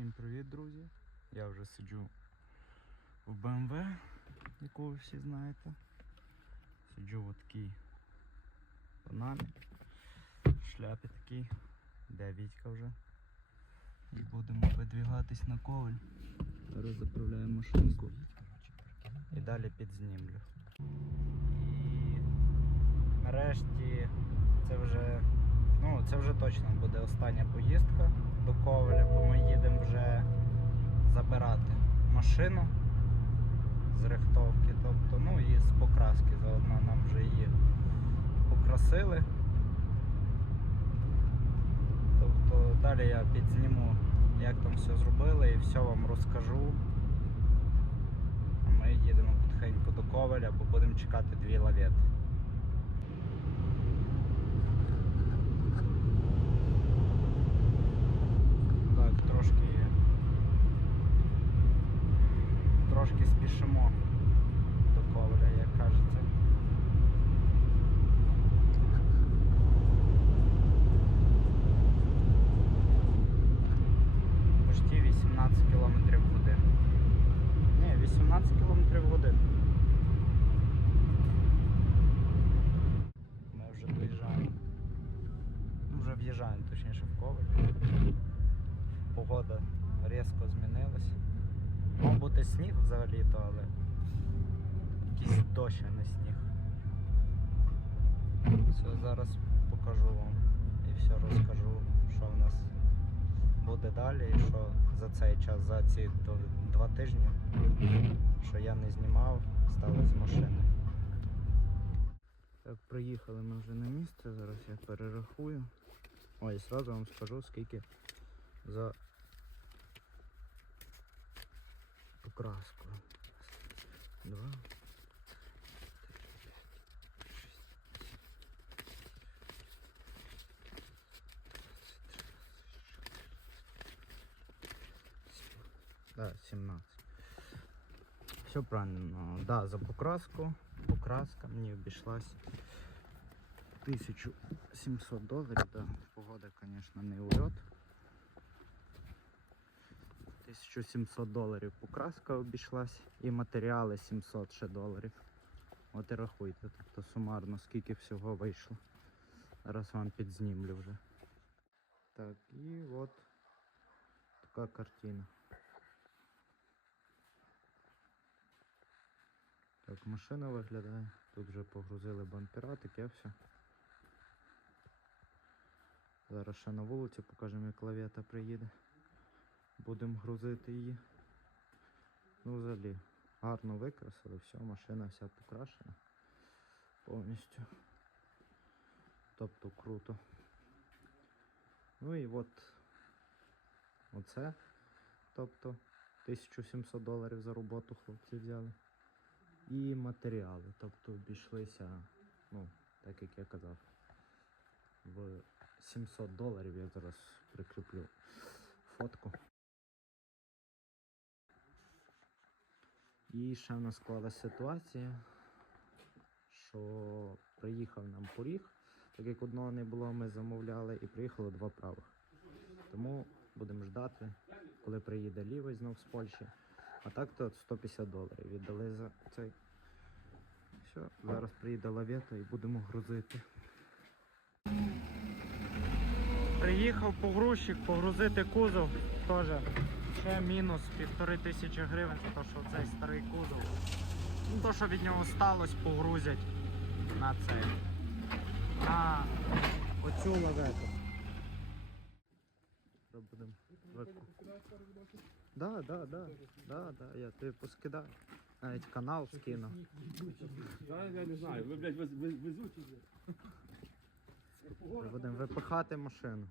Всім привіт, друзі! Я вже сиджу в BMW, яку ви всі знаєте. Сиджу в такій панамі, шляпі такій, де Вітька вже. І будемо видвігатись на коваль. Зараз заправляємо машинку і далі підзнімлю. І нарешті це вже Ну, це вже точно буде остання поїздка до Коваля, бо ми їдемо вже забирати машину з рихтовки, тобто, ну і з покраски заодно нам вже її покрасили. Тобто далі я підзніму, як там все зробили і все вам розкажу. А ми їдемо потихеньку до Коваля, бо будемо чекати дві лавети. Так, трошки. Трошки спішимо до коваля, як кажеться. Почти 18 км в годину. Ні, 18 км в годину. Ми вже доїжджаємо. Ну, Вже в'їжджаємо, точніше, в коваль погода різко змінилась. Мав бути сніг взагалі-то, але якийсь дощ, а не сніг. Все, зараз покажу вам і все розкажу, що в нас буде далі і що за цей час, за ці два тижні, що я не знімав, стали з машини. Так, приїхали ми вже на місце, зараз я перерахую. Ой, зразу вам скажу, скільки за покраску. Два. Да, 17. Все правильно. Да, за покраску. Покраска мені обійшлась 1700 доларів. Да. Погода, конечно, не улет. 1700 доларів покраска обійшлась і матеріали 700 ще доларів. От і рахуйте, тобто сумарно скільки всього вийшло. Зараз вам підзнімлю вже. Так, і от така картина. Так, машина виглядає. Тут вже погрузили бампера, таке все. Зараз ще на вулиці покажемо, як лавета приїде. Будемо грузити її. Ну, взагалі, гарно викрасили, все, машина вся покрашена повністю. Тобто круто. Ну і от оце. Тобто 1700 доларів за роботу хлопці взяли. І матеріали. Тобто обійшлися, ну, так як я казав, в 700 доларів я зараз прикріплю фотку. І ще в нас склалася ситуація, що приїхав нам поріг, так як одного не було, ми замовляли і приїхало два правих. Тому будемо ждати, коли приїде лівий знов з Польщі. А так то 150 доларів віддали за цей. Все, зараз приїде лавета і будемо грузити. Приїхав погрузчик погрузити кузов теж. Ще мінус півтори тисячі гривень, то що цей старий кузов. Ну, то, що від нього сталося, погрузять на цей. На оцю лавету. Що будемо вику- Да, да, да, да, да, я тобі поскидаю. Навіть канал скину. Да, я не знаю, ви, блядь, вез- вез- везучі. Ми будемо випихати машину.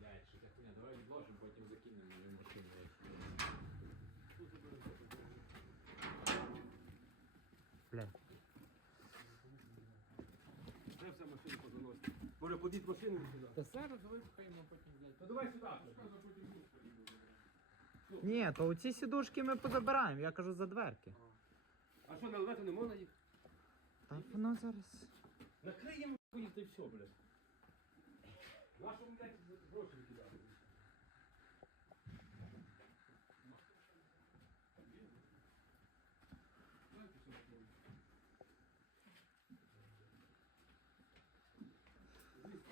Блядь, що за хуйня, давай відложимо, потім закинемо в машину. Бля. Це все машину позаносить. Може, подіть машину сюди. Та зараз випхаємо потім, блядь. Та давай сюди. Ні, то оці сідушки ми позабираємо, я кажу за дверки. А що, на наливати не можна їх? Та воно зараз. Накриємо їх та й все, блядь. Нашому, блядь, гроші кидали.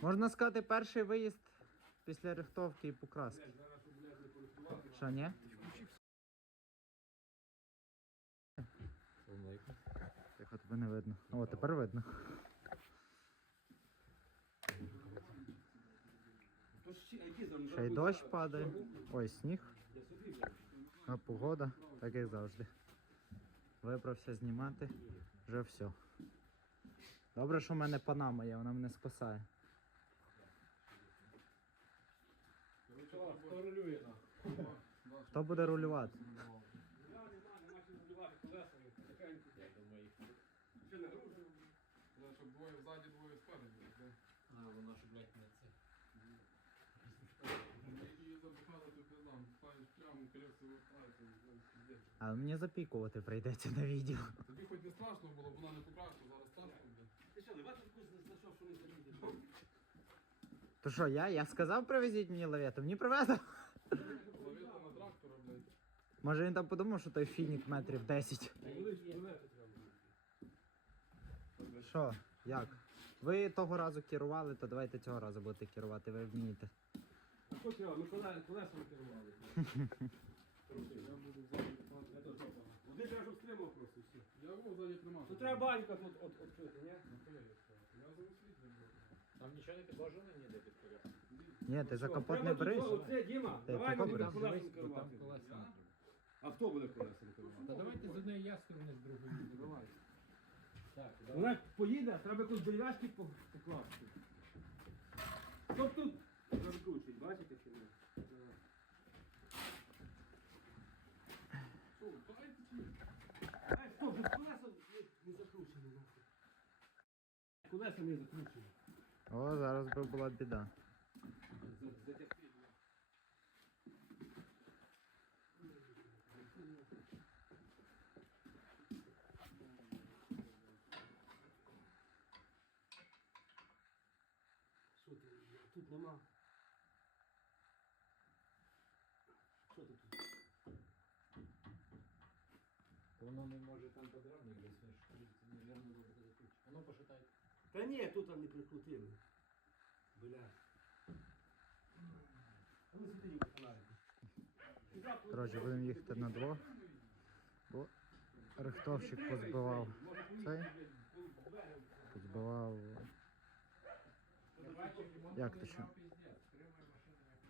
Можна сказати, перший виїзд після рихтовки і покраски. Що, ні? Тихо, тебе не видно. О, тепер видно. Ще й дощ падає. Ой, сніг. А погода, так як завжди. Виправся знімати. Вже все. Добре, що в мене панама є, вона мене спасає. Хто рулює на? Хто буде рулювати? Я думаю, Щоб двоє ззаді, двоє спереді. а воно ж, блядь, не це. Які її запихали, то пиздам. Станеш прямо, колеса вертаються. А мені запікувати прийдеться на відео. Тобі хоч не страшно було, бо вона не покращила, зараз страшно буде. Ти що, не бачиш, вкус знайшов, що не заїде? То що, я? Я сказав привезіть мені лавету, мені привезли. Може він там подумав, що той фінік метрів 10. Що, як? Ви того разу керували, то давайте цього разу будете керувати, ви вмієте. А що керував? Ми коле- колесами керували. Я. Один треба, щоб стримав просто і все. Я його ззаді тримав. Тут треба банька тут от, відкрити, ні? Я за освітлення. Там нічого не підложено ніде під? Ні, ти за капот не треба тут. Оце, Діма, Ти давай тако ми будемо береш? колесами керувати. Колеса. А хто буде керувати? Та давайте з одної я сторони, з другої. Давай. Так, Вона поїде, треба якусь дерев'яшки по- покласти. Хто тут закручить, бачите чи ні? Що, дайте чи ні? Ай, що, вже колеса не- не закручені. нахуй. Колеса не закручені. О, зараз би була біда. Затягти. Що ти? Тут нема. Що ти тут? Воно не може там подрамник десь, мабуть, буде закручено. Воно пошатає. Та ні, тут там не прикрутили. Бля. А ну сюди їх фонарик. Коротше, будемо їхати на двох. Бо рихтовщик позбивав цей. Позбивав. Як то що?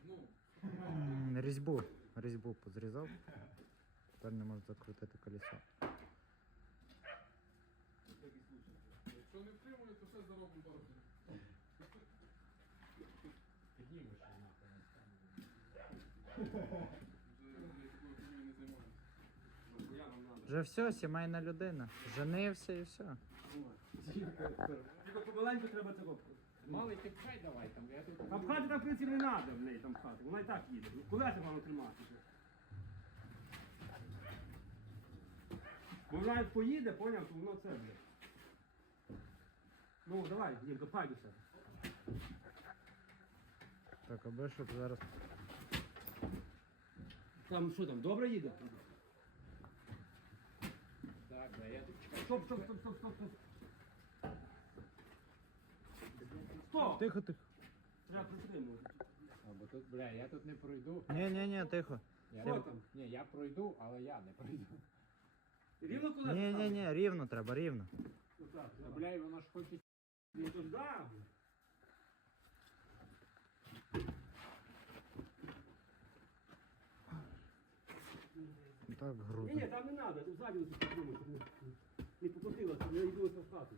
Ну, М, Різьбу. Різьбу позрізав. Тепер не можу закрутити колесо. якщо не втримує, то все заробимо дорого. Піднімеш на. Вже все, сімейна людина. Женився і все. Тільки помаленьку треба це. Малий ти пхай давай там, я тут... Там пхати там, в принципі, не треба в неї там пхати. Вона і так їде. Ну, Колеса мало тримати. Вона як поїде, поняв, то воно це буде. Ну, давай, Дімка, себе. Так, аби щоб зараз. Там що там, добре їде? Так, да, я тут чекаю. Стоп, стоп, стоп, стоп, стоп, стоп. Стоп! Тихо, тихо. Треба притримувати. А, бо тут, бля, я тут не пройду. Ні, ні, ні, тихо. Я Що не- там? Ні, я пройду, але я не пройду. Рівно колеса? Ні, ні, ні, рівно треба, рівно. Отак, А, бля, і вона ж хоче... Ну то ж да. Так, Ні, ні, грудно. там не треба, тут ззаді ось підтримуй, щоб не, не покотилося, не йдулося в хату.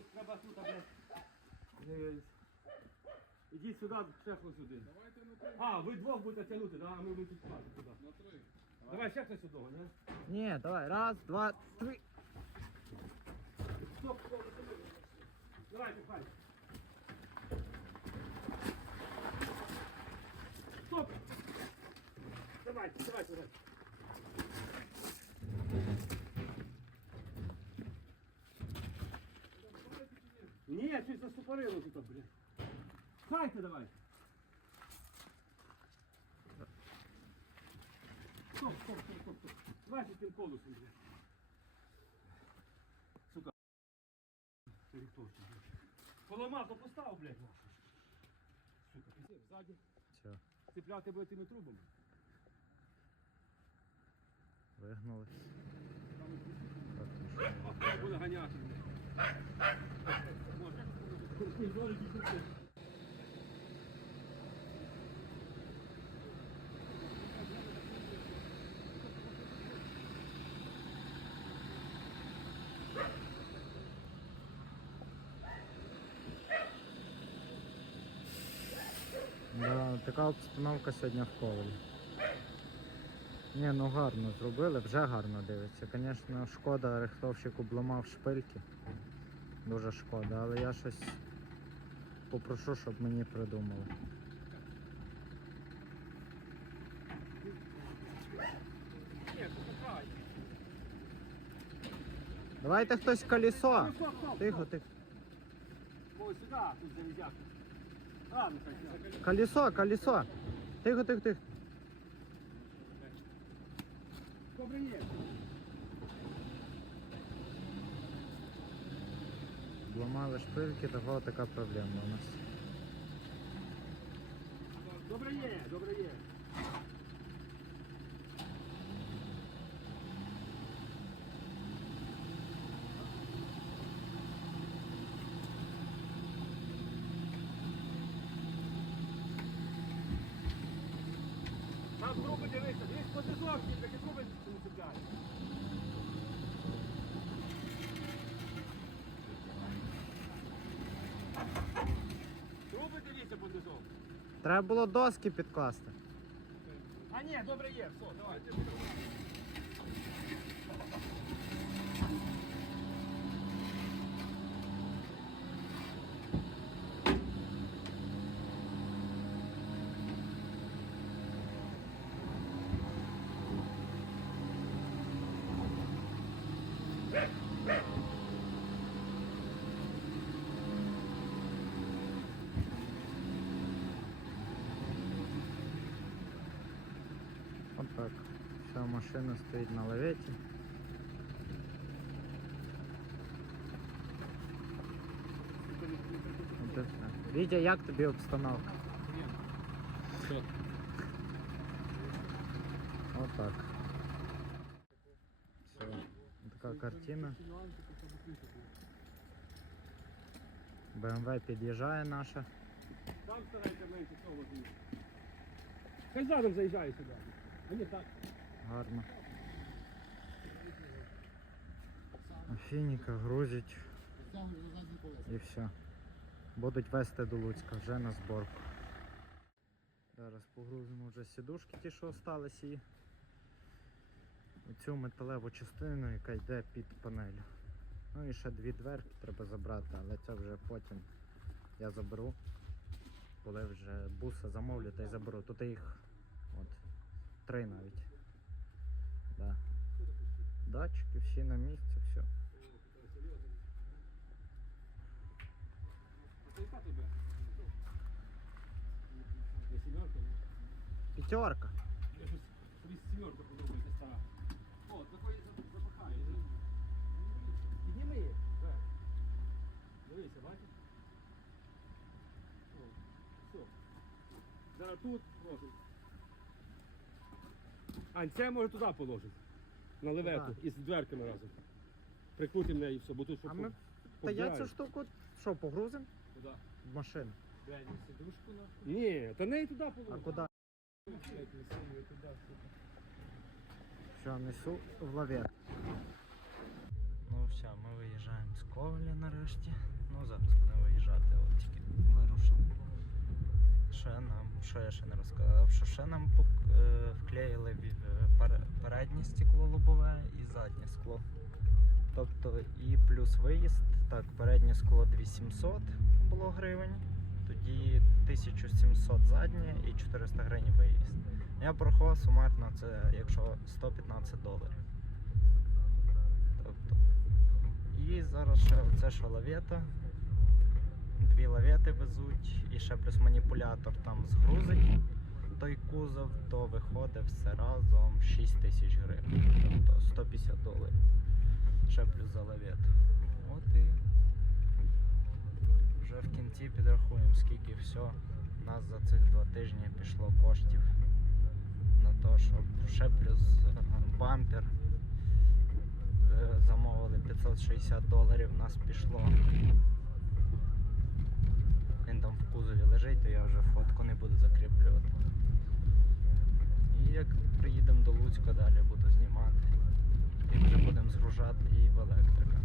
От так просто треба тут, а, блядь. е, Ідіть сюди, ще хтось сюди. Давайте на три. А, ви двох будете тягнути, да? а ми будемо тут спати туди. На три. Давай ще хтось сюди, не? Ні, давай, раз, два, три. Стоп, стоп, стоп. Давай, пихай. Стоп! Давай, давай, давай. Застопорило тут, блін. Хайте давай. Стоп, стоп, стоп, стоп, стоп. Давайте тим колесом, блін. Сука. Це ріхтовчик, блін. Поламав, то постав, блядь. Сука, пізде, ззаді. Все, Цепляти буде тими трубами. вигнали. О, буде ганяти. Може. Да, така обстановка сьогодні в Ковалі. Ні, ну гарно зробили, вже гарно дивиться. Звісно, шкода, рихтовщик обламав шпильки. Дуже шкода, але я щось попрошу, щоб мені придумали. Ні. Давайте хтось колесо. Тихо, тихо. Ой, сюди, тут завезяти. Ладно. Колесо, колесо. Тихо, тихо, тихо. Добре є. Обламали шпильки, того така проблема у нас. Добре є, добре є. Треба було доски підкласти. А ні, добре є, все, давай. машина стоїть на лаветі. От і все. Вітя, як тобі обстановка? Отак. Все. Така картина. БМВ під'їжджає наша. Там старайся менше цього зробити. Хай задом заїжджає сюди. А ні, так. Гарно. Афініка грузить і все. Будуть вести до Луцька вже на зборку. Зараз погрузимо вже сідушки, ті, що осталися, і цю металеву частину, яка йде під панелю. Ну і ще дві дверки треба забрати, але це вже потім я заберу. Коли вже буса замовлю, та й заберу. Тут їх от, три навіть. Да. Датчики всі на місці, все. А це яка тебе? Не сімерка? П'ятерка. Я щось собі сімерка подобається стара. О, такої запахає. Підніми її. Вверх. Дивися, бачиш? О, все. Зараз тут положимо. Ань, це може туди положити. На левету. Куди? Із дверками разом. Прикрутимо неї все, бо тут щоб А ми Та я цю штуку що, погрузимо Куди? в машину? Блядь, сидушку нахуй? Ні, та неї туди А куди? Все, несу в лавет. Ну все, ми виїжджаємо з Коваля нарешті. Ну зараз будемо виїжджати, от тільки вирушили. Ще нам, що я ще не розказав, що ще нам е, вклеїли е, переднє стекло лобове і заднє скло. Тобто і плюс виїзд. Так, переднє скло 2700 було гривень, тоді 1700 заднє і 400 гривень виїзд. Я порахував сумарно це, якщо 115 доларів. Тобто. І зараз ще оце що лавета. Дві лавети везуть і ще плюс маніпулятор там згрузить той кузов, то виходить все разом 6 тисяч гривень. Тобто 150 доларів. Ще плюс за лавет. От і вже в кінці підрахуємо, скільки все у нас за цих два тижні пішло коштів на те, щоб ще плюс е, бампер. Е, Замовили 560 доларів, у нас пішло. Він там в кузові лежить, то я вже фотку не буду закріплювати. І як приїдемо до Луцька, далі буду знімати. І вже будемо згружати і в електрика.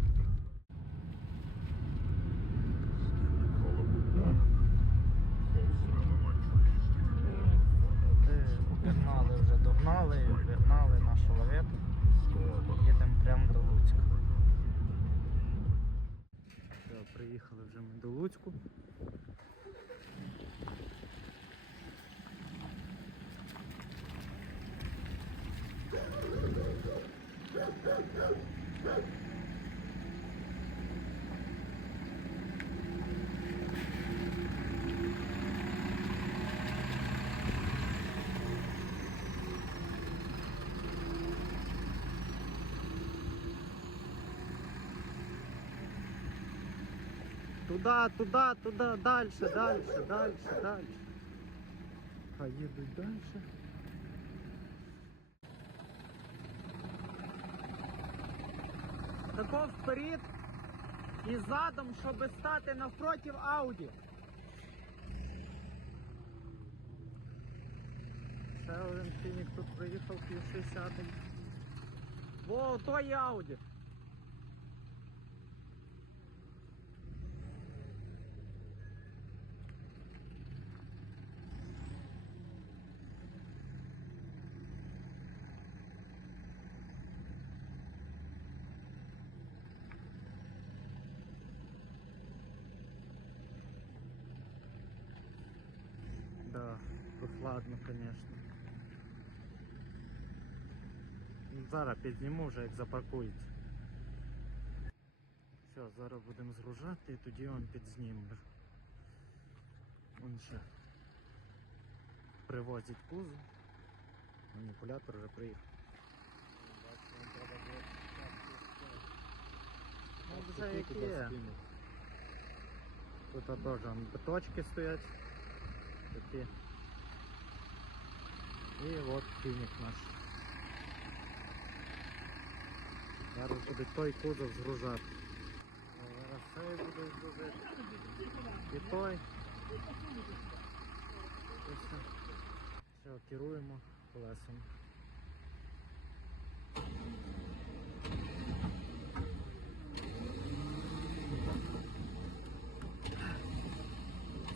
Е, вже догнали, обігнали нашу лавету. І їдемо прямо до Луцька. Приїхали вже ми до Луцьку. Туда, туда, туда, дальше, дальше, дальше, дальше. Хай їдуть дальше. Тако вперед і задом, щоб стати навпроти Ауді. Ще один фінік тут приїхав пів 60 Во, то є Ауді. Зараз підзніму вже як запаркується. Все, зараз будемо згружати і тоді вам підзнімемо. Вон ще привозять кузов. Маніпулятор вже приїхав. Ну, вже як є. Тут теж вон биточки стоять. Такі. І от фінік наш. Зараз буде той кузов згружати. Зараз цей буде згружати. І той. Все, керуємо колесом.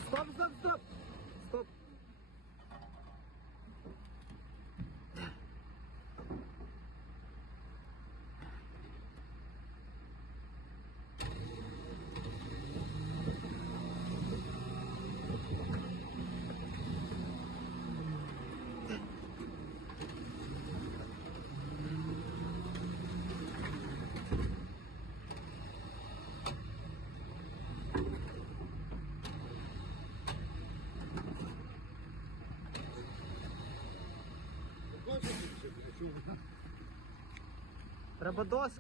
Стоп, стоп, стоп! Стоп! Треба доски.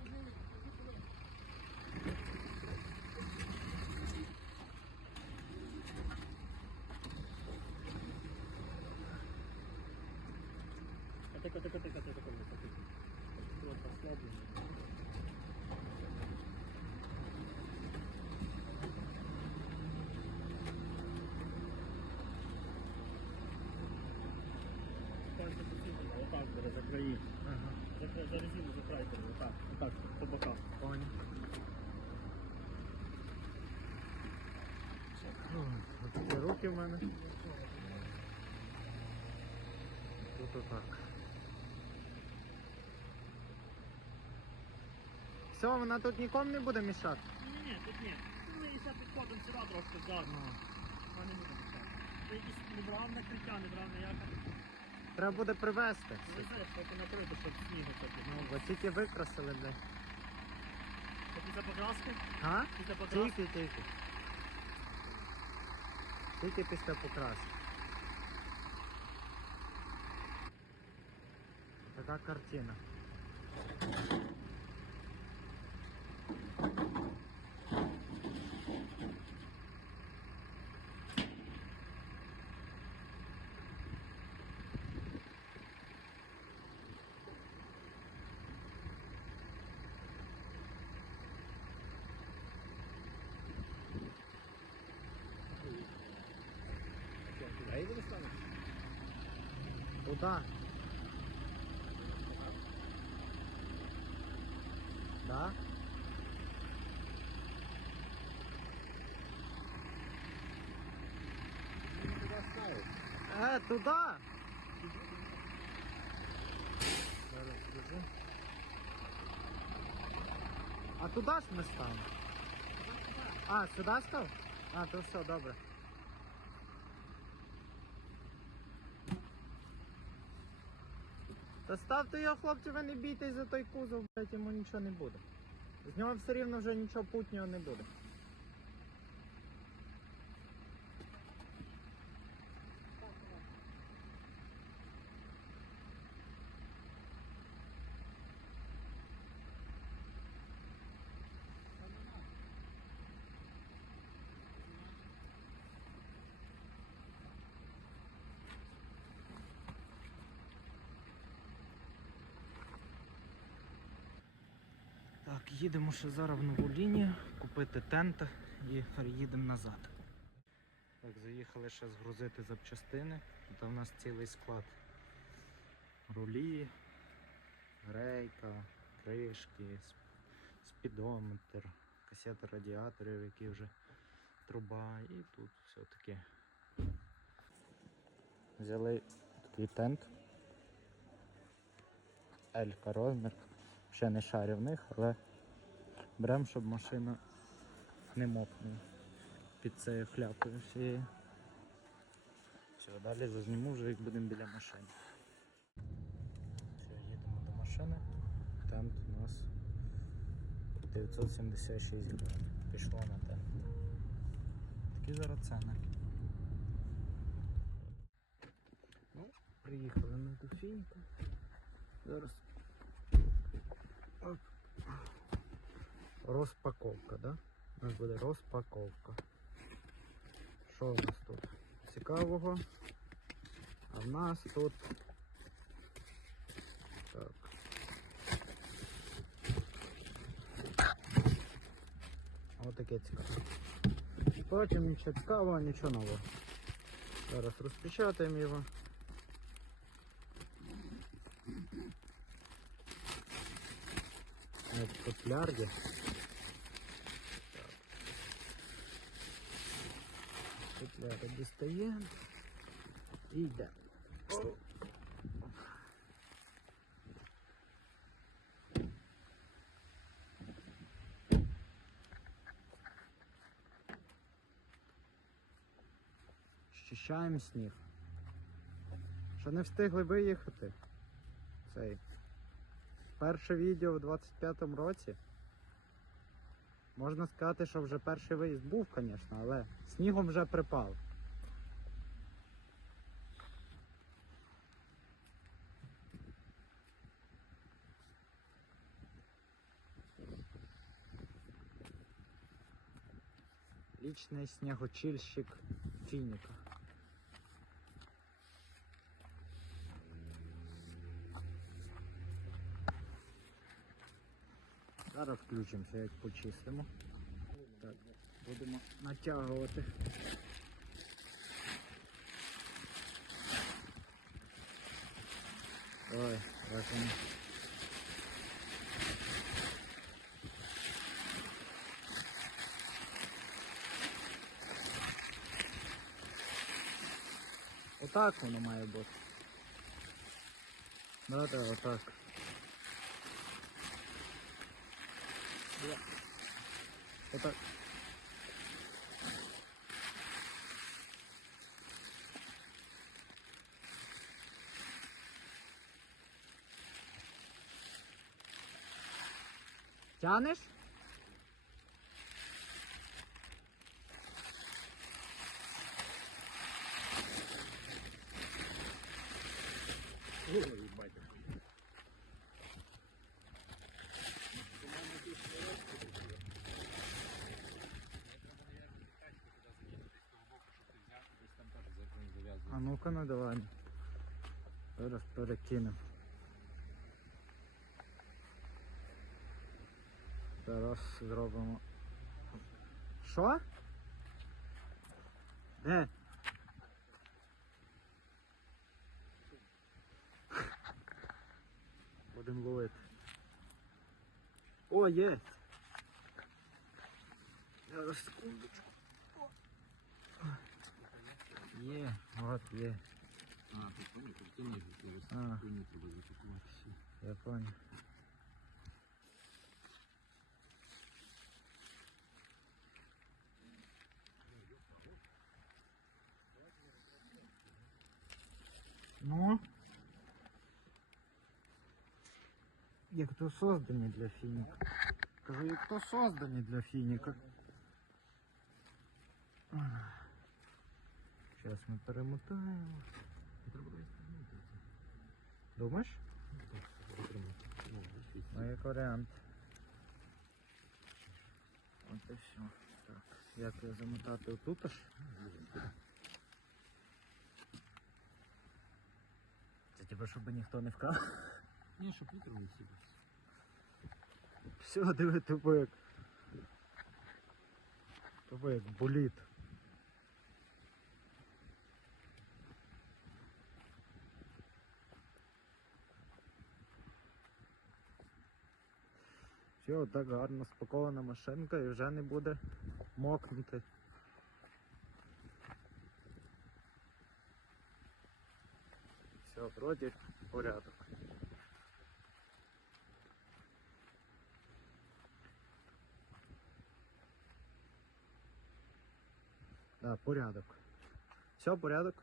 Тихо, тихо, тихо, тихо, тихо, тихо. Вот, последний. Пальцы подсыпали, вот так, бере, за краї. Ага, За, резину вот так, так, по бокам. понял. Ось такі руки в мене. Тут отак. Все, вона тут нікому не буде мішати. Ні-ні-ні, тут ні. Ну, і ще підходимо сюди трошки ззаду. Вона не буде мішати. Це якісь небравне накриття, небравне яка. Треба буде привезти. Не знаєш, поки накрити, щоб снігу. Ну, бо тільки викрасили, блядь. Це після покраски? А? Після покраски? Тільки, тільки. Тільки після покраски. Така картина. Куда? Да? Туди ставить. Е, туда! А туди ж ми ставимо. А, сюди став? А, то все, добре. Та ставте його, хлопці, ви не бійтесь за той кузов, блять, йому нічого не буде. З нього все рівно вже нічого путнього не буде. Їдемо ще зараз в нову лінію, купити тент і переїдемо назад. Так, заїхали ще згрузити запчастини. Тут у нас цілий склад. Рулі, рейка, кришки, спідометр, касети радіаторів, які вже труба і тут все таке. Взяли такий тент. Елька розмір. Ще не шарю в них, але беремо, щоб машина не мокнула під цією хляпою всією. Все, далі зазніму вже як будемо біля машини. Все, їдемо до машини. Темп у нас 976 гривень. Пішло на темп. Такі зараз ціни. Ну, приїхали ми до фінька. Зараз Оп. Розпаковка, да? У нас буде розпаковка. Що у нас тут? Цікавого. А в нас тут. Так. Ось таке цікаве. Впрочем, нічого цікавого, нічого нового. Зараз розпечатаємо його. Навіть футлярді. І йде. Щищаємо сніг. Що не встигли виїхати? Цей. Перше відео в 25-му році. Можна сказати, що вже перший виїзд був, звісно, але снігом вже припав. Личный снегочильщик Финика. Зараз включимося, як почистимо. Так, будемо натягувати. Ой, як Отак воно має бути. Да, да, отак. Отак. Тянеш? А ну-ка ну давай. Зараз перекинемо. Зараз зробимо. Що? Де? Будемо ловити. О, є! Зараз секундочку. Є, от є. А, ти понял, картини, А. не треба запакуватися. Я понял. Ну? Як то создані для фініка. Кажу, як то создані для фініка. Зараз ми перемотаємо. Думаєш? Ну, Ну, як варіант. От і все. Так. Як його замотати отут аж? Це тебе, щоб ніхто не вкрав. Ні, щоб вітром не сіпався. Все, диви, тупо як. Боліт. Все, так гарно спакована машинка і вже не буде мокнути. Все, вроді порядок. Да, порядок. Все, порядок?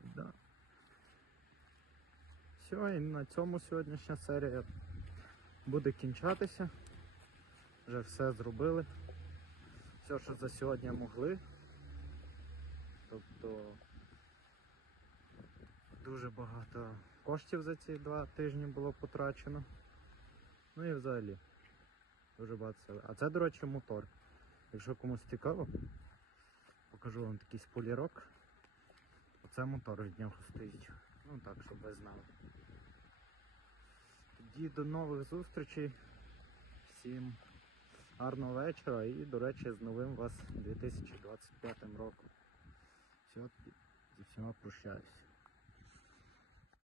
Да. Все, і на цьому сьогоднішня серія буде кінчатися. Вже все зробили. Все, що за сьогодні могли. Тобто дуже багато коштів за ці два тижні було потрачено. Ну і взагалі. Дуже багато. А це, до речі, мотор. Якщо комусь цікаво, покажу вам такий спойлерок. Оце мотор від нього стоїть. Ну так, щоб ви знали. Тоді до нових зустрічей. Всім гарного вечора і, до речі, з новим вас 2025 роком. Все, зі всіма прощаюсь.